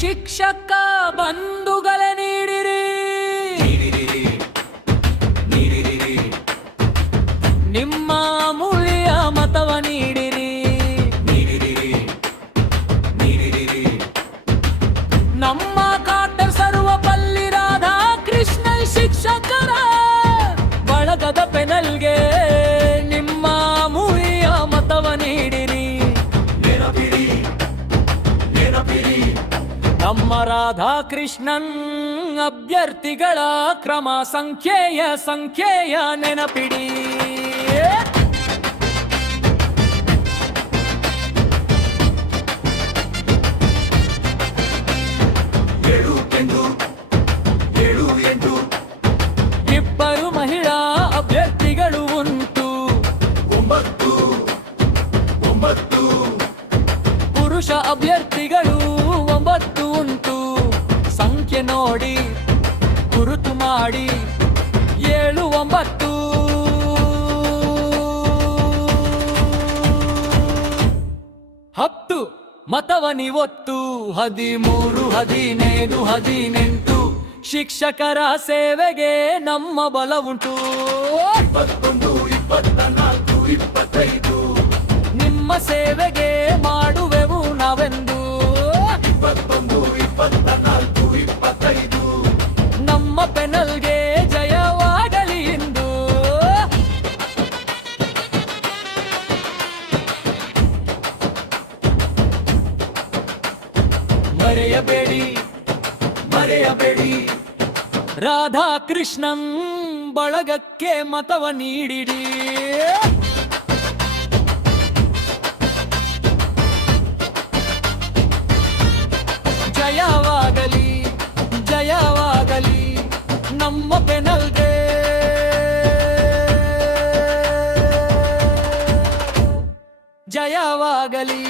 ಶಿಕ್ಷಕ ಬಂಧುಗಳ ನೀಡಿರಿ ನಿಮ್ಮ ಅಮೂಲ್ಯ ಮತವ ನೀಡಿರಿ ನಮ್ಮ ಖಾತರ್ ಸರ್ವಪಲ್ಲಿ ರಾಧಾಕೃಷ್ಣ ಶಿಕ್ಷಕರ ಬಳಗದ ಪೆನಲ್ಗೆ ನಿಮ್ಮ ಅಮೂಲ್ಯ ಮತವ ನೀಡಿರಿ ನಮ್ಮ ರಾಧಾಕೃಷ್ಣನ್ ಅಭ್ಯರ್ಥಿಗಳ ಕ್ರಮ ಸಂಖ್ಯೆಯ ನೆನಪಿಡಿ ಇಬ್ಬರು ಮಹಿಳಾ ಅಭ್ಯರ್ಥಿಗಳು ಉಂಟು 9 ಪುರುಷ ಅಭ್ಯರ್ಥಿಗಳು 9 ಉಂಟು ಸಂಖ್ಯೆ ನೋಡಿ ಗುರುತು ಮಾಡಿ 7 9 10 ಮತವನಿವತ್ತು 13 15 18 ಶಿಕ್ಷಕರ ಸೇವೆಗೆ ನಮ್ಮ ಬಲ ಉಂಟು 21 24 25 ನಿಮ್ಮ ಸೇವೆಗೆ ಮಾಡುವೆವು ನಾವೆಂದು 21 24 25 ನಮ್ಮ ಪೆನಲ್ಗೆ ಜಯವಾಗಲಿ ಎಂದು ಮರೆಯಬೇಡಿ ರಾಧಾಕೃಷ್ಣನ್ ಬಳಗಕ್ಕೆ ಮತವ ನೀಡಿರಿ ಜಯವಾಗಲಿ ನಮ್ಮ ಪೆನಲ್ಗೆ ಜಯವಾಗಲಿ